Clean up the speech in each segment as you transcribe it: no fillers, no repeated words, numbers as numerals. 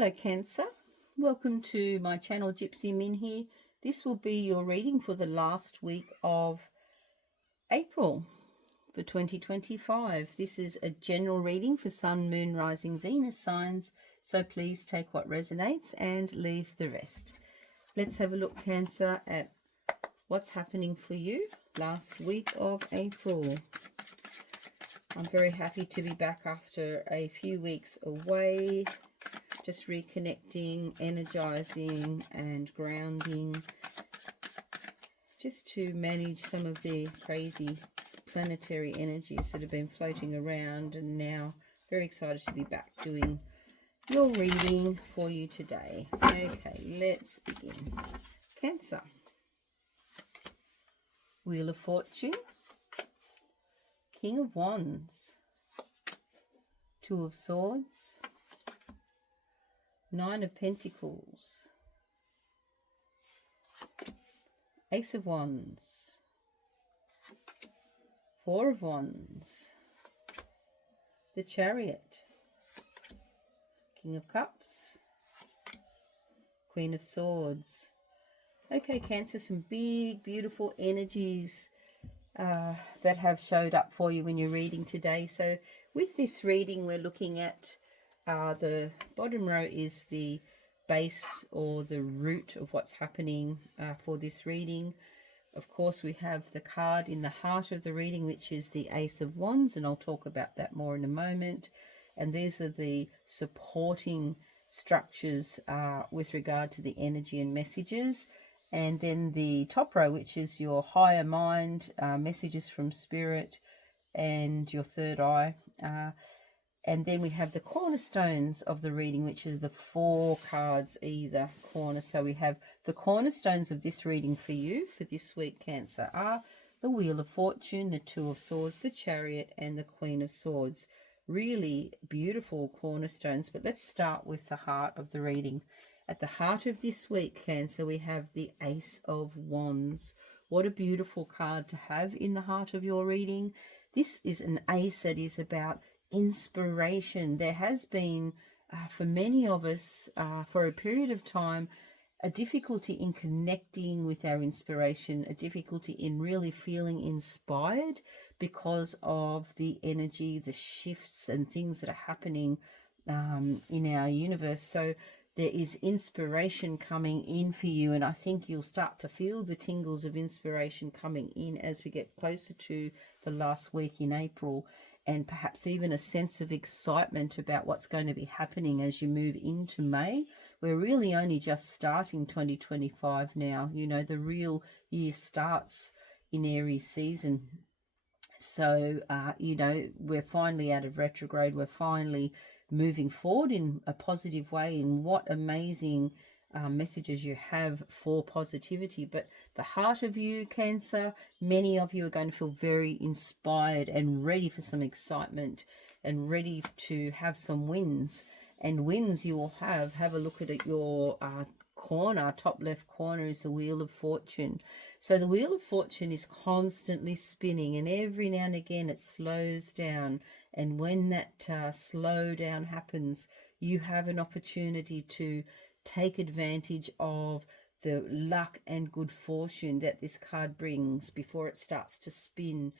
Hello Cancer, welcome to my channel GypsyMin here. This will be your reading for the last week of April for 2025. This is a general reading for Sun, Moon, Rising, Venus signs, so please take what resonates and leave the rest. Let's have a look, Cancer, at what's happening for you last week of April. I'm very happy to be back after a few weeks away. Just reconnecting, energizing and grounding, just to manage some of the crazy planetary energies that have been floating around, and now very excited to be back doing your reading for you today. Okay, let's begin. Cancer. Wheel of Fortune, King of Wands, Two of Swords, Nine of Pentacles, Ace of Wands, Four of Wands, the Chariot, King of Cups, Queen of Swords. Okay, Cancer, some big, beautiful energies that have showed up for you when you're reading today. So with this reading, we're looking at the bottom row is the base or the root of what's happening for this reading. Of course, we have the card in the heart of the reading, which is the Ace of Wands, and I'll talk about that more in a moment. And these are the supporting structures with regard to the energy and messages. And then the top row, which is your higher mind, messages from spirit, and your third eye. And then we have the cornerstones of the reading, which is the 4 cards either corner. So we have the cornerstones of this reading for you for this week, Cancer, are the Wheel of Fortune, the Two of Swords, the Chariot, and the Queen of Swords. Really beautiful cornerstones. But let's start with the heart of the reading. At the heart of this week, Cancer, we have the Ace of Wands. What a beautiful card to have in the heart of your reading. This is an ace that is about inspiration. There has been, for many of us, for a period of time, a difficulty in connecting with our inspiration, a difficulty in really feeling inspired because of the energy, the shifts and things that are happening in our universe. So there is inspiration coming in for you, and I think you'll start to feel the tingles of inspiration coming in as we get closer to the last week in April, and perhaps even a sense of excitement about what's going to be happening as you move into May. We're really only just starting 2025 now. You know, the real year starts in Aries season. So, you know, we're finally out of retrograde. We're finally moving forward in a positive way. And what amazing messages you have for positivity. But the heart of you, Cancer, many of you are going to feel very inspired and ready for some excitement and ready to have some wins. And wins you will have a look at your corner, top left corner is the Wheel of Fortune. So the Wheel of Fortune is constantly spinning, and every now and again it slows down. And when that slow down happens, you have an opportunity to take advantage of the luck and good fortune that this card brings before it starts to spin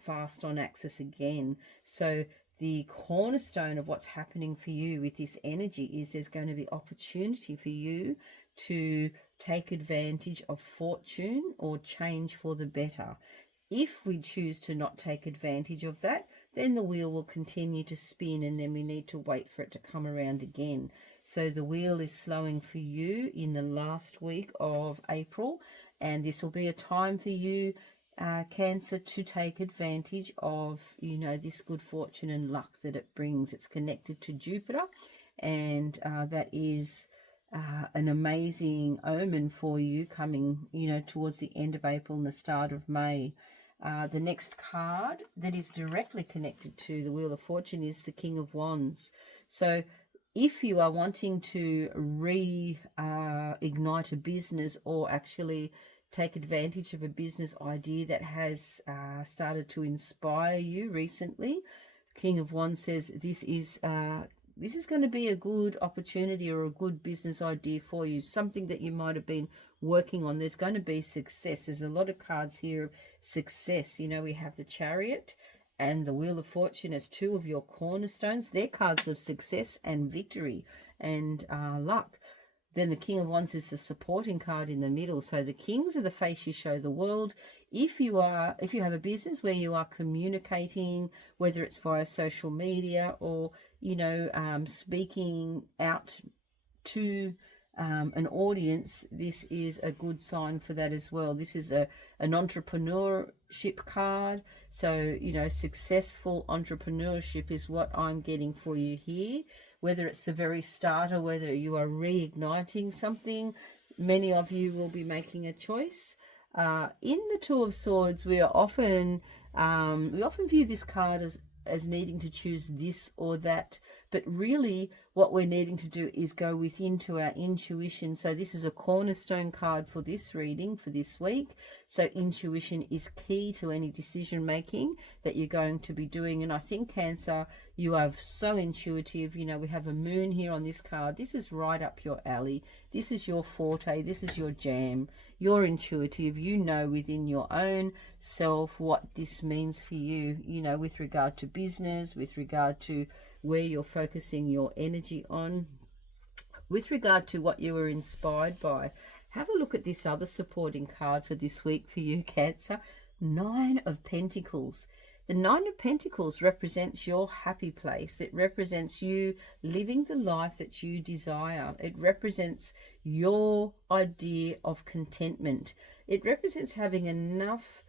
fast on axis again. So the cornerstone of what's happening for you with this energy is there's going to be opportunity for you to take advantage of fortune or change for the better. If we choose to not take advantage of that, then the wheel will continue to spin, and then we need to wait for it to come around again. So the wheel is slowing for you in the last week of April, and this will be a time for you, Cancer, to take advantage of, you know, this good fortune and luck that it brings. It's connected to Jupiter, and that is an amazing omen for you coming, you know, towards the end of April and the start of May. The next card that is directly connected to the Wheel of Fortune is the King of Wands. So if you are wanting to reignite a business, or actually take advantage of a business idea that has started to inspire you recently, King of Wands says this is this is going to be a good opportunity or a good business idea for you, something that you might have been working on. There's going to be success. There's a lot of cards here of success. You know, we have the Chariot and the Wheel of Fortune as two of your cornerstones. They're cards of success and victory and luck. Then the King of Wands is the supporting card in the middle. So the Kings are the face you show the world. If you have a business where you are communicating, whether it's via social media or, you know, speaking out to an audience, this is a good sign for that as well. This is an entrepreneurship card. So, you know, successful entrepreneurship is what I'm getting for you here. Whether it's the very start or whether you are reigniting something, many of you will be making a choice. In the Two of Swords, we often view this card as needing to choose this or that, but really what we're needing to do is go within to our intuition. So this is a cornerstone card for this reading for this week. So intuition is key to any decision making that you're going to be doing. And I think, Cancer, you are so intuitive. You know, we have a moon here on this card. This is right up your alley. This is your forte. This is your jam. You're intuitive. You know within your own self what this means for you, you know, with regard to business, with regard to where you're focusing your energy on, with regard to what you were inspired by. Have a look at this other supporting card for this week for you, Cancer. Nine of Pentacles. The Nine of Pentacles represents your happy place. It represents you living the life that you desire. It represents your idea of contentment. It represents having enough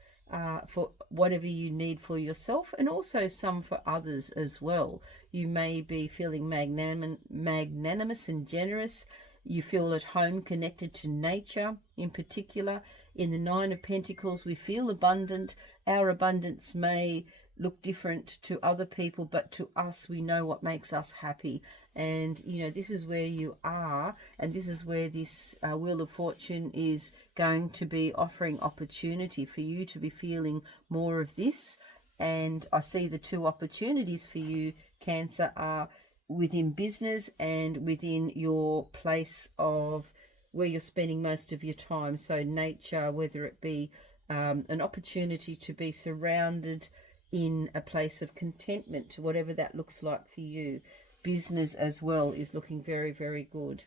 for whatever you need for yourself, and also some for others as well. You may be feeling magnanimous and generous. You feel at home, connected to nature in particular. In the Nine of Pentacles, we feel abundant. Our abundance may look different to other people, but to us, we know what makes us happy. And, you know, this is where you are, and this is where this Wheel of Fortune is going to be offering opportunity for you to be feeling more of this. And I see the two opportunities for you, Cancer, are within business and within your place of where you're spending most of your time. So nature, whether it be an opportunity to be surrounded in a place of contentment, whatever that looks like for you. Business as well is looking very, very good.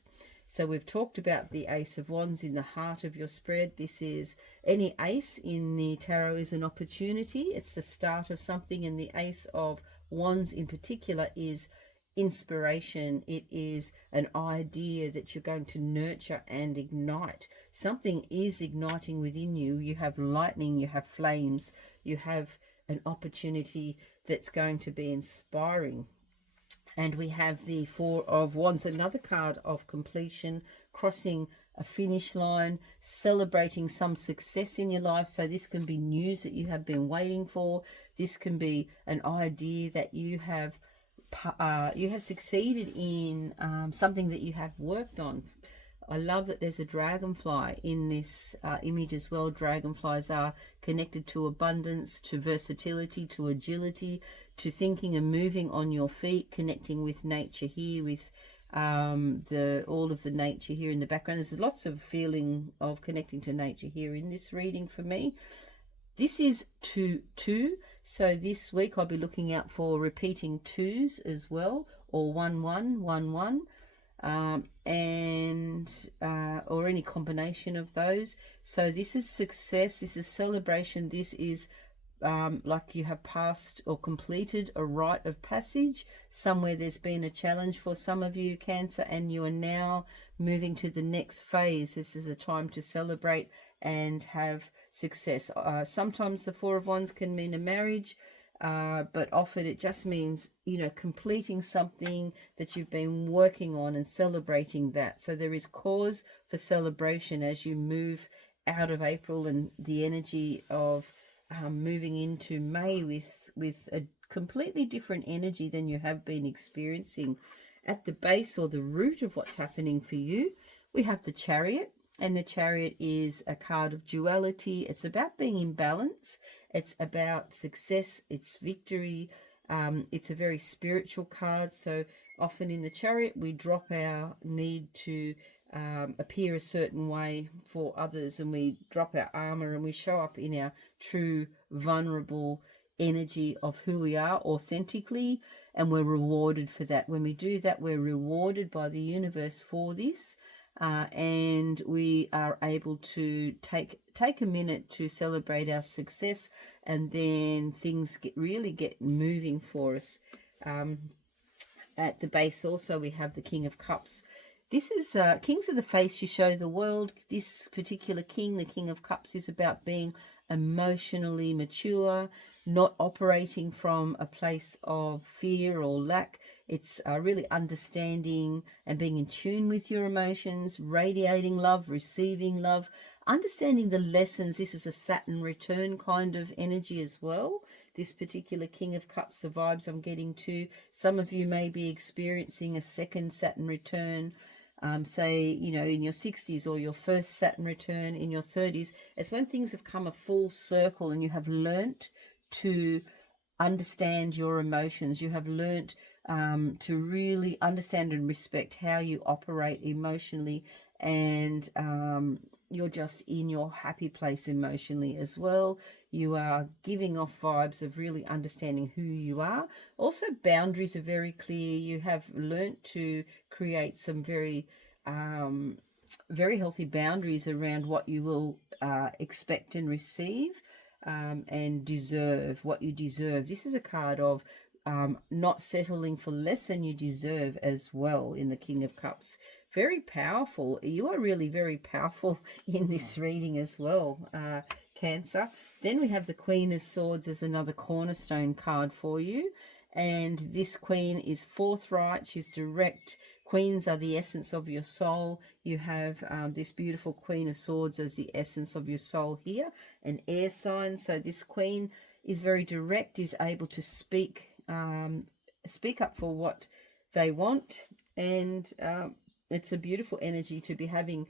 So we've talked about the Ace of Wands in the heart of your spread. This is, any ace in the tarot is an opportunity. It's the start of something, and the Ace of Wands in particular is inspiration. It is an idea that you're going to nurture and ignite. Something is igniting within you. You have lightning, you have flames, you have an opportunity that's going to be inspiring. And we have the Four of Wands, another card of completion, crossing a finish line, celebrating some success in your life. So this can be news that you have been waiting for. This can be an idea that you have succeeded in, something that you have worked on. I love that there's a dragonfly in this image as well. Dragonflies are connected to abundance, to versatility, to agility, to thinking and moving on your feet, connecting with nature here, with all of the nature here in the background. There's lots of feeling of connecting to nature here in this reading for me. This is 2-2, so this week I'll be looking out for repeating twos as well, or 1-1-1-1. Or any combination of those. So this is success, this is celebration, this is like you have passed or completed a rite of passage. Somewhere there's been a challenge for some of you, Cancer, and you are now moving to the next phase. This is a time to celebrate and have success. Sometimes the Four of Wands can mean a marriage, but often it just means, you know, completing something that you've been working on and celebrating that. So there is cause for celebration as you move out of April and the energy of moving into May with a completely different energy than you have been experiencing. At the base or the root of what's happening for you, we have the Chariot. And the Chariot is a card of duality. It's about being in balance. It's about success. It's victory. It's a very spiritual card. So Often in the Chariot, we drop our need to appear a certain way for others, and we drop our armor and we show up in our true, vulnerable energy of who we are authentically, and we're rewarded for that. When we do that, we're rewarded by the universe for this. And we are able to take a minute to celebrate our success, and then things really get moving for us. At the base also we have the King of Cups. This is Kings of the Face. You show the world. This particular king, the King of Cups, is about being emotionally mature, not operating from a place of fear or lack. It's really understanding and being in tune with your emotions, radiating love, receiving love, understanding the lessons. This is a Saturn return kind of energy as well. This particular King of Cups, the vibes I'm getting to. Some of you may be experiencing a second Saturn return, say, you know, in your 60s, or your first Saturn return in your 30s. It's when things have come a full circle and you have learnt to understand your emotions. You have learnt to really understand and respect how you operate emotionally, and you're just in your happy place emotionally as well. You are giving off vibes of really understanding who you are. Also, boundaries are very clear. You have learnt to create some very healthy boundaries around what you will expect and receive, and deserve what you deserve. This is a card of not settling for less than you deserve as well in the King of Cups. Very powerful. You are really very powerful in this reading as well, Cancer. Then we have the Queen of Swords as another cornerstone card for you. And this queen is forthright. She's direct. Queens are the essence of your soul. You have this beautiful Queen of Swords as the essence of your soul here, an air sign. So this queen is very direct, is able to speak up for what they want, and it's a beautiful energy to be having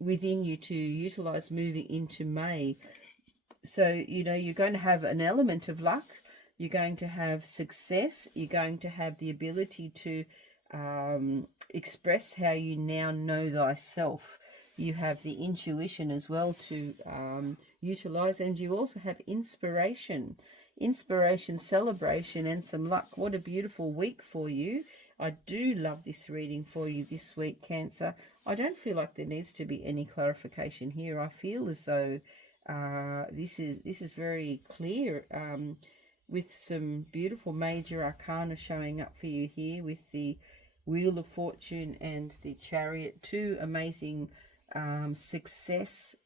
within you to utilize moving into May. So, you know, you're going to have an element of luck. You're going to have success. You're going to have the ability to express how you now know thyself. You have the intuition as well to utilize, and you also have inspiration, celebration, and some luck. What a beautiful week for you. I do love this reading for you this week, Cancer. I don't feel like there needs to be any clarification here. I feel as though this is very clear, with some beautiful major arcana showing up for you here with the Wheel of Fortune and the Chariot. Two amazing success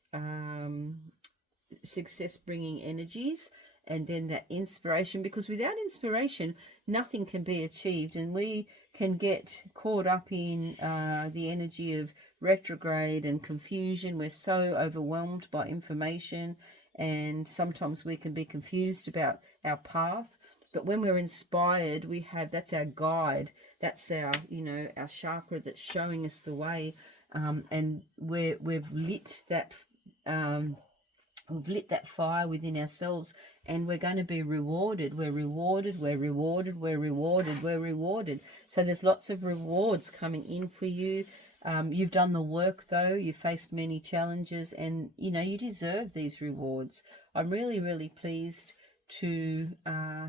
bringing energies, and then that inspiration, because without inspiration nothing can be achieved, and we can get caught up in the energy of retrograde and confusion. We're so overwhelmed by information, and sometimes we can be confused about our path. But when we're inspired, that's our guide. That's our, you know, our chakra that's showing us the way, and we've lit that fire within ourselves, and we're going to be rewarded. We're rewarded. So there's lots of rewards coming in for you. You've done the work, though. You've faced many challenges, and you know you deserve these rewards. I'm really, really pleased to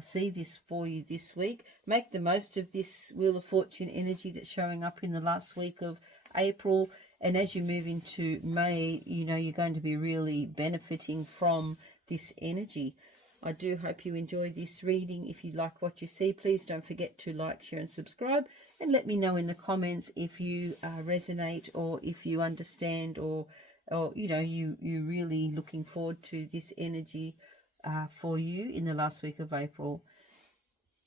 see this for you this week. Make the most of this Wheel of Fortune energy that's showing up in the last week of April, and as you move into May, you know you're going to be really benefiting from this energy. I do hope you enjoyed this reading. If you like what you see, please don't forget to like, share and subscribe, and let me know in the comments if you resonate, or if you understand, or you know you're really looking forward to this energy for you in the last week of April.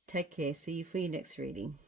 Take care. See you for your next reading.